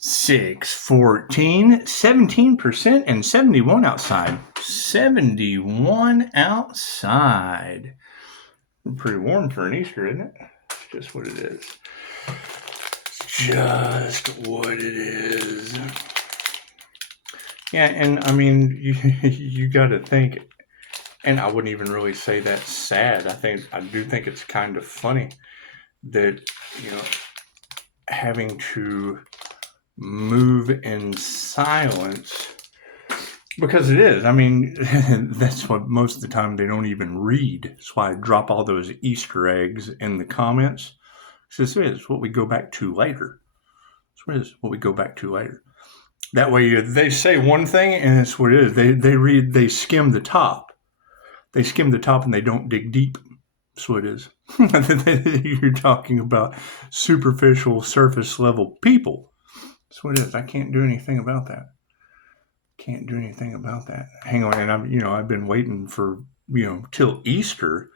6, 14, 17%, and 71 outside. 71 outside. Pretty warm for an Easter, isn't it? It's just what it is. Just what it is. Yeah, and I mean, you got to think, and I wouldn't even really say that's sad. I do think it's kind of funny that, having to move in silence, because it is. I mean, that's what most of the time they don't even read. That's why I drop all those Easter eggs in the comments. This is what we go back to later. This is what we go back to later. That way they say one thing and it's what it is. They skim the top. They skim the top and they don't dig deep. That's what it is. You're talking about superficial, surface level people. That's what it is. I can't do anything about that. Can't do anything about that. Hang on, and I've been waiting for till Easter.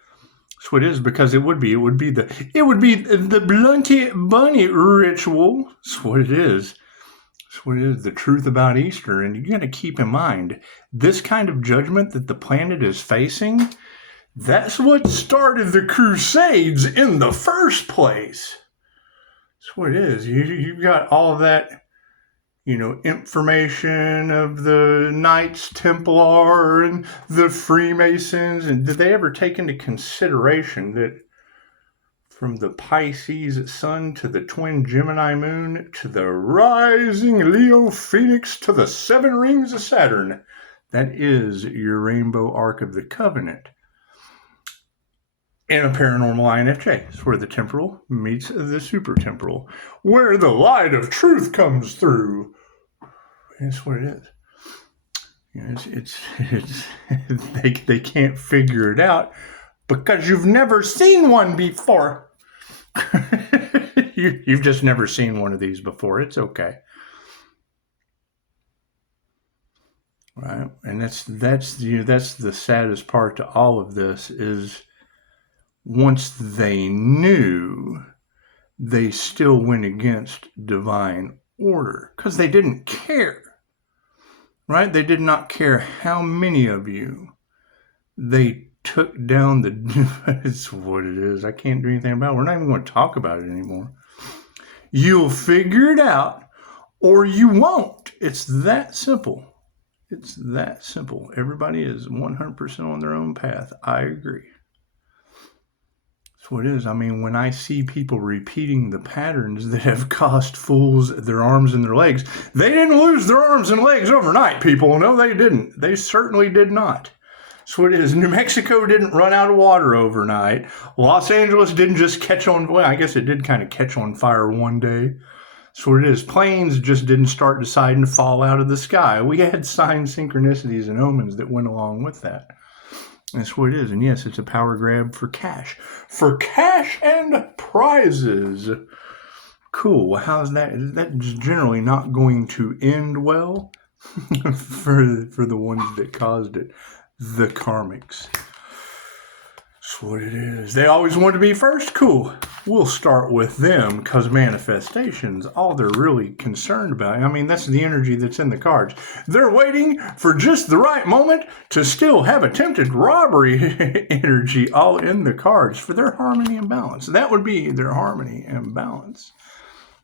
That's what it is, because it would be the Blunty Bunny ritual. That's what it is. That's what it is. The truth about Easter, and you got to keep in mind this kind of judgment that the planet is facing. That's what started the Crusades in the first place. That's what it is. You've got all of that, information of the Knights Templar and the Freemasons. And did they ever take into consideration that from the Pisces sun to the twin Gemini moon to the rising Leo Phoenix to the 7 rings of Saturn, that is your rainbow arc of the covenant? In a paranormal INFJ, it's where the temporal meets the super temporal, where the light of truth comes through. That's what it is. They can't figure it out because you've never seen one before. You've just never seen one of these before. It's okay. Right? And that's the saddest part to all of this is, once they knew, they still went against divine order because they didn't care, right? They did not care how many of you they took down. It's what it is. I can't do anything about it. We're not even going to talk about it anymore. You'll figure it out or you won't. It's that simple. It's that simple. Everybody is 100% on their own path. I agree. That's what it is. I mean, when I see people repeating the patterns that have cost fools their arms and their legs, they didn't lose their arms and legs overnight, people. No, they didn't. They certainly did not. That's what it is. New Mexico didn't run out of water overnight. Los Angeles didn't just catch on. Well, I guess it did kind of catch on fire one day. That's what it is. Planes just didn't start deciding to fall out of the sky. We had sign synchronicities and omens that went along with that. That's what it is. And yes, it's a power grab for cash. For cash and prizes. Cool. How's that? That's generally not going to end well for the ones that caused it. The karmics. That's what it is. They always want to be first. Cool. We'll start with them because manifestations, all they're really concerned about. I mean, that's the energy that's in the cards. They're waiting for just the right moment to still have attempted robbery energy all in the cards for their harmony and balance. That would be their harmony and balance.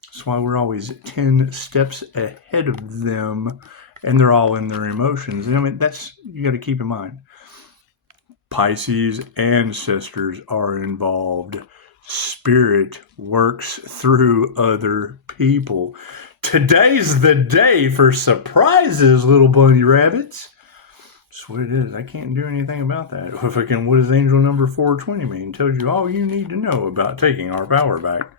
That's why we're always 10 steps ahead of them, and they're all in their emotions. I mean, you got to keep in mind. Pisces ancestors are involved. Spirit works through other people. Today's the day for surprises, little bunny rabbits. That's what it is. I can't do anything about that. If I can, what does angel number 420 mean? It tells you all you need to know about taking our power back.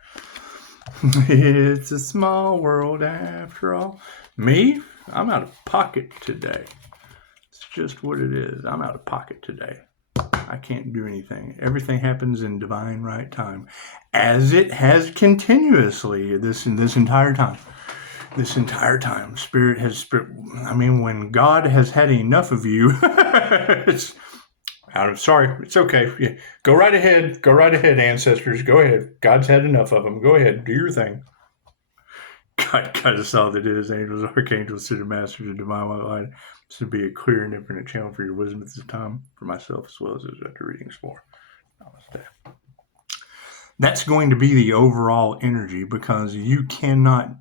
It's a small world after all. Me? I'm out of pocket today. It's just what it is. I'm out of pocket today. I can't do anything. Everything happens in divine right time, as it has continuously this entire time. This entire time, I mean, when God has had enough of you, it's okay. Yeah. Go right ahead, ancestors. Go ahead. God's had enough of them. Go ahead, do your thing. God is all that is. Angels, archangels, sacred masters, and divine white light. This would be a clear and infinite channel for your wisdom at this time, for myself as well as those after readings for. Namaste. That's going to be the overall energy, because you cannot.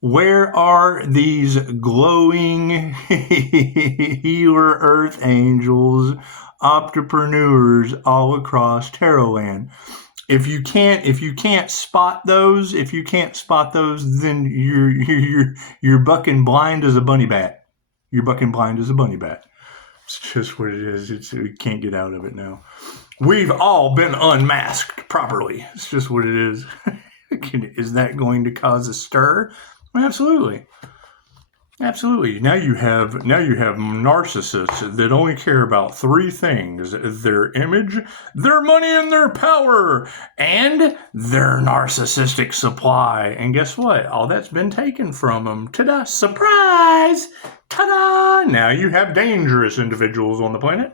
Where are these glowing healer earth angels, entrepreneurs all across Tarot land? If you can't spot those, then you're bucking blind as a bunny bat. You're bucking blind as a bunny bat. It's just what it is. We can't get out of it now. We've all been unmasked properly. It's just what it is. Is that going to cause a stir? Absolutely. Absolutely. Now you have narcissists that only care about three things: their image, their money, and their power, and their narcissistic supply. And guess what? All that's been taken from them. Ta-da! Surprise! Ta-da! Now you have dangerous individuals on the planet.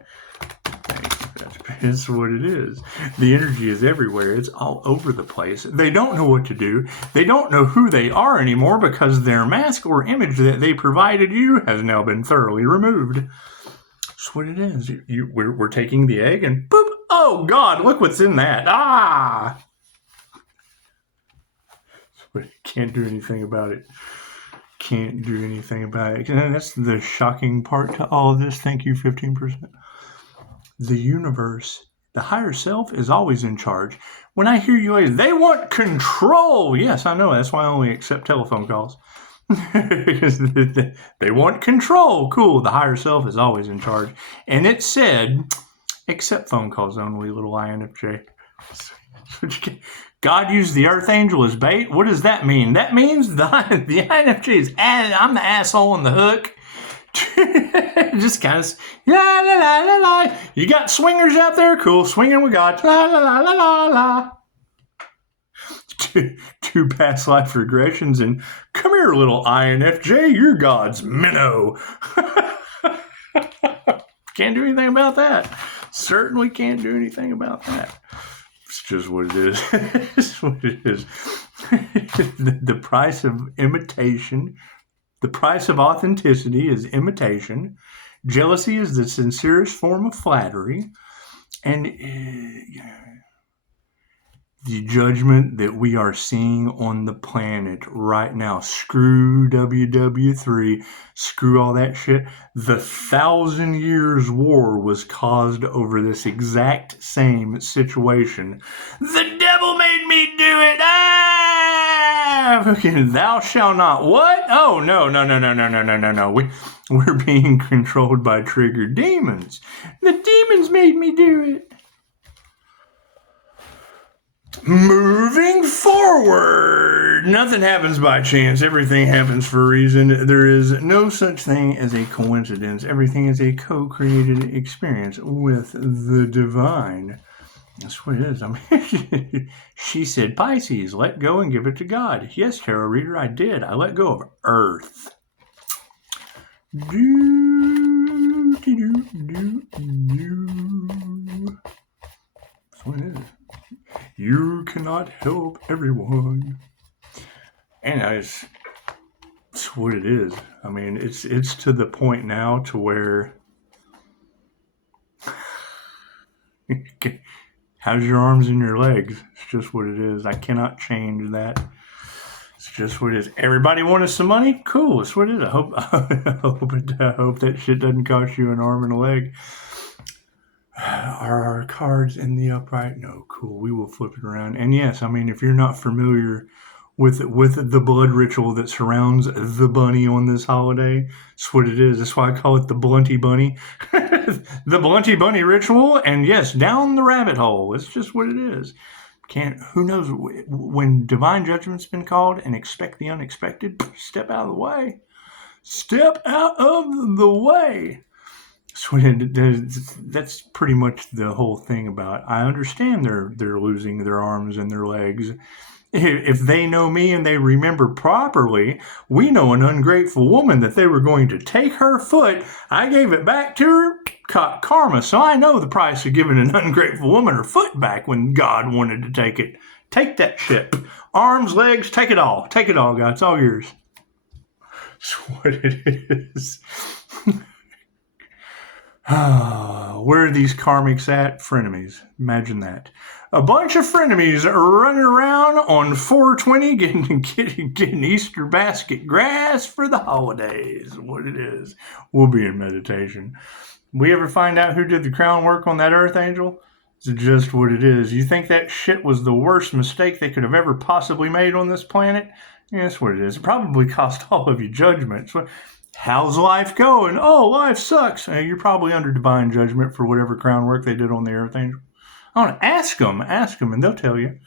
It's what it is. The energy is everywhere. It's all over the place. They don't know what to do. They don't know who they are anymore, because their mask or image that they provided you has now been thoroughly removed. That's what it is. We're taking the egg and boop. Oh, God, look what's in that. Ah! Can't do anything about it. Can't do anything about it. And that's the shocking part to all of this. Thank you, 15%. The universe, the higher self, is always in charge. When I hear you ladies, they want control. Yes, I know. That's why I only accept telephone calls. Because they want control. Cool. The higher self is always in charge. And it said, accept phone calls only, little INFJ. God used the earth angel as bait. What does that mean? That means the INFJ is, I'm the asshole on the hook. Just kind of la la la la la. You got swingers out there? Cool, swinging we got. La la la la la la. Two past life regressions and come here, little INFJ. You're God's minnow. Can't do anything about that. Certainly can't do anything about that. It's just what it is. It's what it is. The price of imitation. The price of authenticity is imitation. Jealousy is the sincerest form of flattery. And the judgment that we are seeing on the planet right now, screw WW3, screw all that shit. The 1,000 Years' War was caused over this exact same situation. The devil made me do it. Thou shalt not. What? Oh, no. We're being controlled by triggered demons. The demons made me do it. Moving forward. Nothing happens by chance. Everything happens for a reason. There is no such thing as a coincidence. Everything is a co-created experience with the divine. That's what it is. I mean, she said, Pisces, let go and give it to God. Yes, tarot reader, I did. I let go of Earth. That's what it is. You cannot help everyone. And it's what it is. I mean, it's to the point now to where how's your arms and your legs? It's just what it is. I cannot change that. It's just what it is. Everybody wanted some money? Cool. It's what it is. I hope that shit doesn't cost you an arm and a leg. Are our cards in the upright? No. Cool. We will flip it around. And yes, I mean, if you're not familiar with the blood ritual that surrounds the bunny on this holiday, it's what it is. That's why I call it the Blunty Bunny. The Blunty Bunny ritual. And yes, down the rabbit hole. It's just what it is. Who knows when divine judgment's been called and expect the unexpected? Step out of the way. Step out of the way. So that's pretty much the whole thing about it. I understand they're losing their arms and their legs. If they know me and they remember properly, we know an ungrateful woman that they were going to take her foot. I gave it back to her, caught karma. So I know the price of giving an ungrateful woman her foot back when God wanted to take it Take that shit. Arms, legs, take it all. Take it all, God. It's all yours. That's what it is. Where are these karmics at? Frenemies. Imagine that. A bunch of frenemies are running around on 420 getting Easter basket grass for the holidays. What it is. We'll be in meditation. We ever find out who did the crown work on that Archangel? It's just what it is. You think that shit was the worst mistake they could have ever possibly made on this planet? Yeah, that's what it is. It probably cost all of you judgment. So, how's life going? Oh, life sucks. You're probably under divine judgment for whatever crown work they did on the Archangel. I want to ask them, and they'll tell you.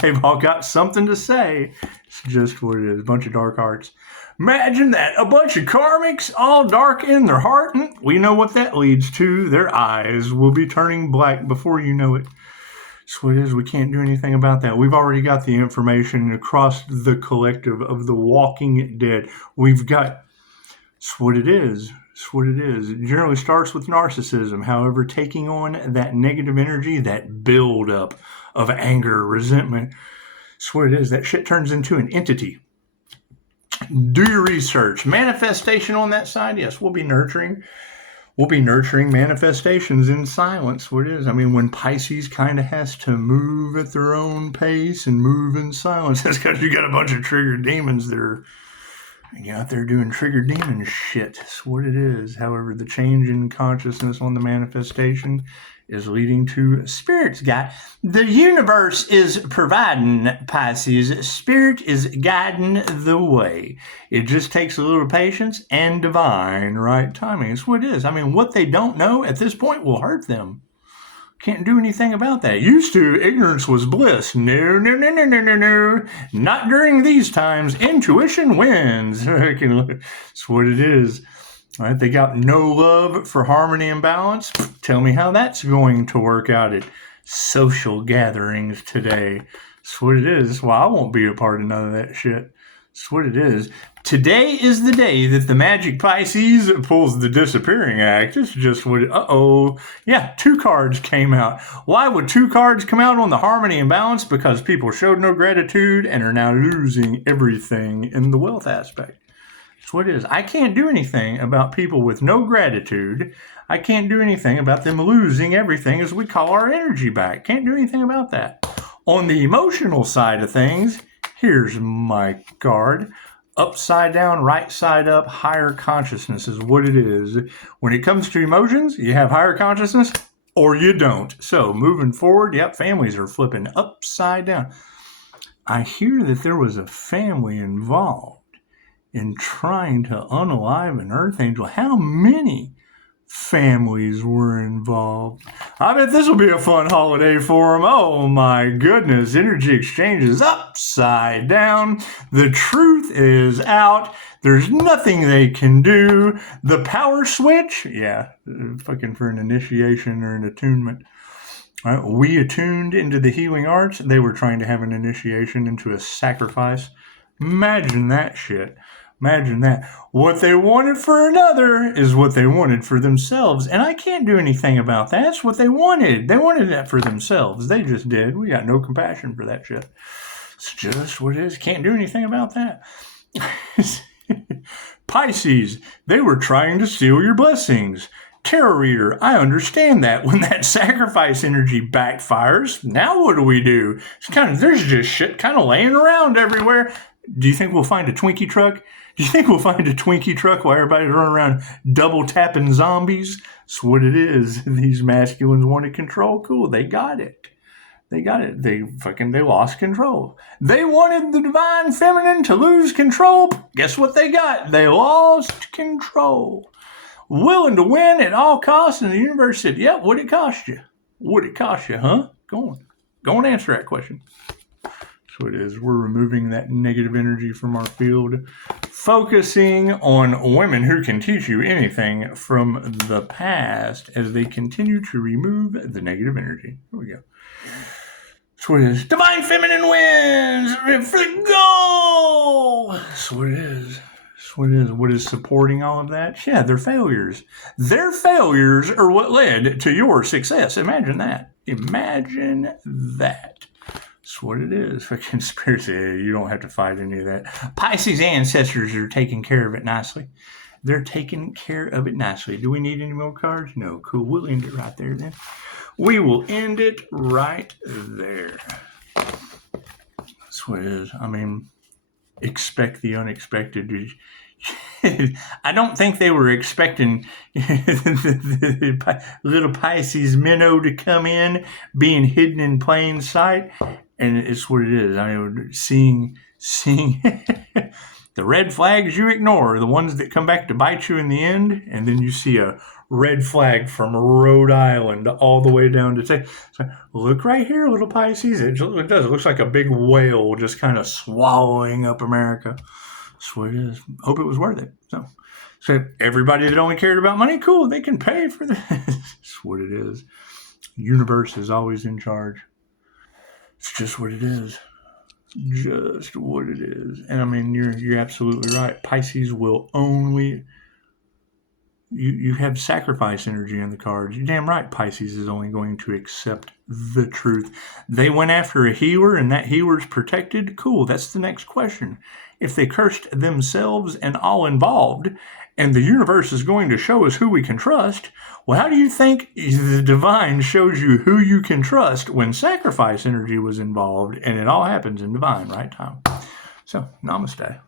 They've all got something to say. It's just what it is. A bunch of dark hearts. Imagine that. A bunch of karmics, all dark in their heart. We know what that leads to. Their eyes will be turning black before you know it. That's what it is. We can't do anything about that. We've already got the information across the collective of the walking dead. We've got... That's what it is. That's what it is. It generally starts with narcissism. However, taking on that negative energy, that buildup of anger, resentment, that's what it is. That shit turns into an entity. Do your research. Manifestation on that side, yes, we'll be nurturing. We'll be nurturing manifestations in silence. What it is. I mean, when Pisces kind of has to move at their own pace and move in silence, that's because you got a bunch of triggered demons that are out there doing triggered demon shit. That's what it is. However, the change in consciousness on the manifestation is leading to Spirit's guide. The universe is providing, Pisces. Spirit is guiding the way. It just takes a little patience and divine right timing. That's what it is. I mean, what they don't know at this point will hurt them. Can't do anything about that. Used to, ignorance was bliss. No. Not during these times. Intuition wins. That's what it is. All right, they got no love for harmony and balance. Tell me how that's going to work out at social gatherings today. That's what it is. That's why I won't be a part of none of that shit. That's what it is. Today is the day that the Magic Pisces pulls the disappearing act. It's just what it... Yeah, 2 cards came out. Why would 2 cards come out on the harmony and balance? Because people showed no gratitude and are now losing everything in the wealth aspect. That's what it is. I can't do anything about people with no gratitude. I can't do anything about them losing everything as we call our energy back. Can't do anything about that. On the emotional side of things, here's my card. Upside down, right side up, higher consciousness is what it is. When it comes to emotions, you have higher consciousness or you don't. So moving forward, yep, families are flipping upside down. I hear that there was a family involved in trying to unalive an Earth Angel. How many families were involved? I bet this will be a fun holiday for them. Oh my goodness. Energy exchanges upside down. The truth is out. There's nothing they can do. The power switch, yeah, fucking for an initiation or an attunement. We attuned into the healing arts. They were trying to have an initiation into a sacrifice. Imagine that shit. Imagine that. What they wanted for another is what they wanted for themselves. And I can't do anything about that. That's what they wanted. They wanted that for themselves. They just did. We got no compassion for that shit. It's just what it is. Can't do anything about that. Pisces, they were trying to steal your blessings. Tarot reader, I understand that. When that sacrifice energy backfires, now what do we do? There's just shit kind of laying around everywhere. Do you think we'll find a Twinkie truck? Do you think we'll find a Twinkie truck while everybody's running around double tapping zombies? That's what it is. These masculines wanted control. Cool, they got it. They got it. They lost control. They wanted the divine feminine to lose control. Guess what they got? They lost control. Willing to win at all costs, and the universe said, "Yep, what'd it cost you? What'd it cost you, huh? Go on, answer that question." What it is. We're removing that negative energy from our field, focusing on women who can teach you anything from the past as they continue to remove the negative energy. Here we go. That's what it is. Divine Feminine wins for the goal. That's what it is. That's what it is. What is supporting all of that? Yeah, their failures. Their failures are what led to your success. Imagine that. Imagine that. That's what it is. For conspiracy, you don't have to fight any of that. Pisces ancestors are taking care of it nicely. They're taking care of it nicely. Do we need any more cards? No. Cool. We'll end it right there then. We will end it right there. That's what it is. I mean, expect the unexpected. I don't think they were expecting the little Pisces minnow to come in, being hidden in plain sight, and it's what it is. I mean, seeing the red flags you ignore, the ones that come back to bite you in the end, and then you see a red flag from Rhode Island all the way down to Texas. So, look right here, little Pisces. It does. It looks like a big whale just kind of swallowing up America. That's what it is. Hope it was worth it. So everybody that only cared about money, cool, they can pay for this. That's what it is. The universe is always in charge. It's just what it is. Just what it is. And I mean, you're absolutely right. Pisces will only... You have sacrifice energy in the cards. You're damn right Pisces is only going to accept the truth. They went after a healer and that healer's protected. Cool, that's the next question. If they cursed themselves and all involved, and the universe is going to show us who we can trust, well, how do you think the divine shows you who you can trust when sacrifice energy was involved and it all happens in divine right time? So, namaste.